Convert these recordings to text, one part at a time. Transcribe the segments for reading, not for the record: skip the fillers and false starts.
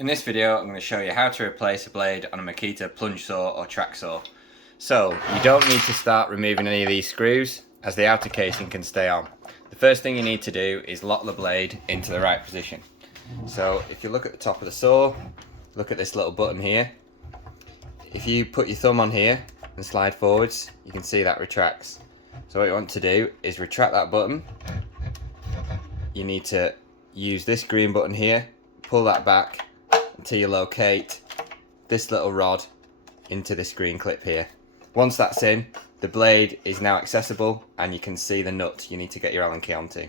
In this video I'm going to show you how to replace a blade on a Makita plunge saw or track saw. So you don't need to start removing any of these screws as the outer casing can stay on. The first thing you need to do is lock the blade into the right position. So if you look at the top of the saw, look at this little button here. If you put your thumb on here and slide forwards, you can see that retracts. So what you want to do is retract that button. You need to use this green button here, pull that back until you locate this little rod into this green clip here. Once that's in, the blade is now accessible and you can see the nut you need to get your Allen key onto.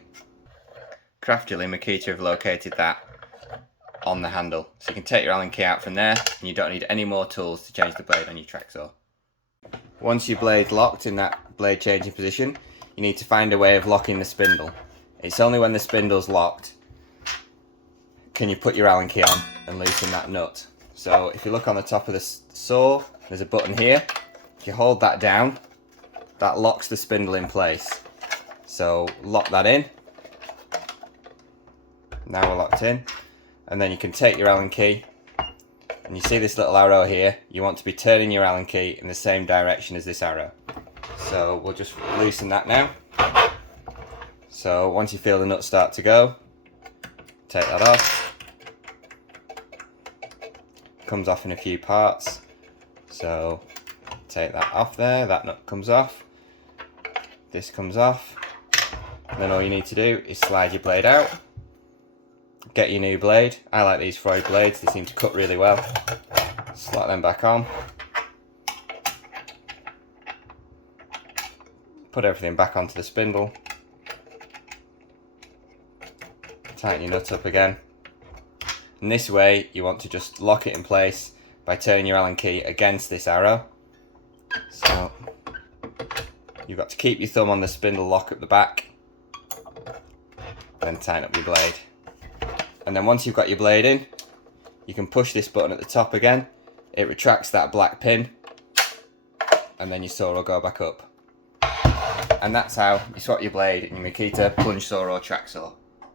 Craftily, Makita have located that on the handle, so you can take your Allen key out from there and you don't need any more tools to change the blade on your track saw. Once your blade's locked in that blade changing position, you need to find a way of locking the spindle. It's only when the spindle's locked can you put your Allen key on and loosen that nut. So if you look on the top of the saw, there's a button here. If you hold that down, that locks the spindle in place. So lock that in. Now we're locked in. And then you can take your Allen key, and you see this little arrow here. You want to be turning your Allen key in the same direction as this arrow. So we'll just loosen that now. So once you feel the nut start to go, take that off. Comes off in a few parts. So take that off there, that nut comes off. This comes off. And then all you need to do is slide your blade out. Get your new blade. I like these Freud blades, they seem to cut really well. Slot them back on. Put everything back onto the spindle. Tighten your nut up again. And this way you want to just lock it in place by turning your Allen key against this arrow. So you've got to keep your thumb on the spindle lock at the back, then tighten up your blade. And then once you've got your blade in, you can push this button at the top again. It retracts that black pin and then your saw will go back up. And that's how you swap your blade in your Makita plunge saw or track saw.